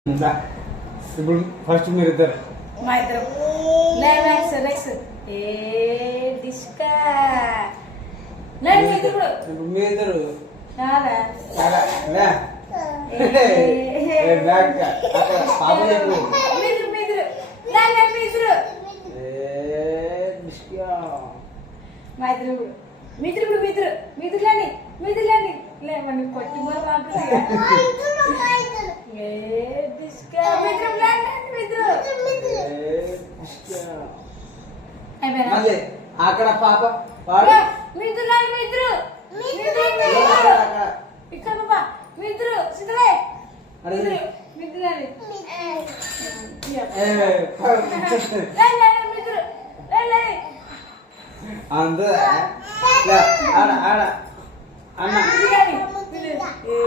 ఇప్పుడు ఫస్ట్ మీరు ఇద్దరు మా ఇద్దరు నెక్స్ట్ ఏ డిస్కా లేదు మీ ఇద్దరు కూడా మీ ఇద్దరు రాదా పాప చెప్పు మీద్దరు మా ఇద్దరు కూడా మీద్దరు లేని లేమని కొట్టి మరి మళ్ళీ అక్కడ పాప వాడు ఇక్కడ పాప మీద్దరు సిద్ధలే అందు ఆడ ఆడ అన్న ఏ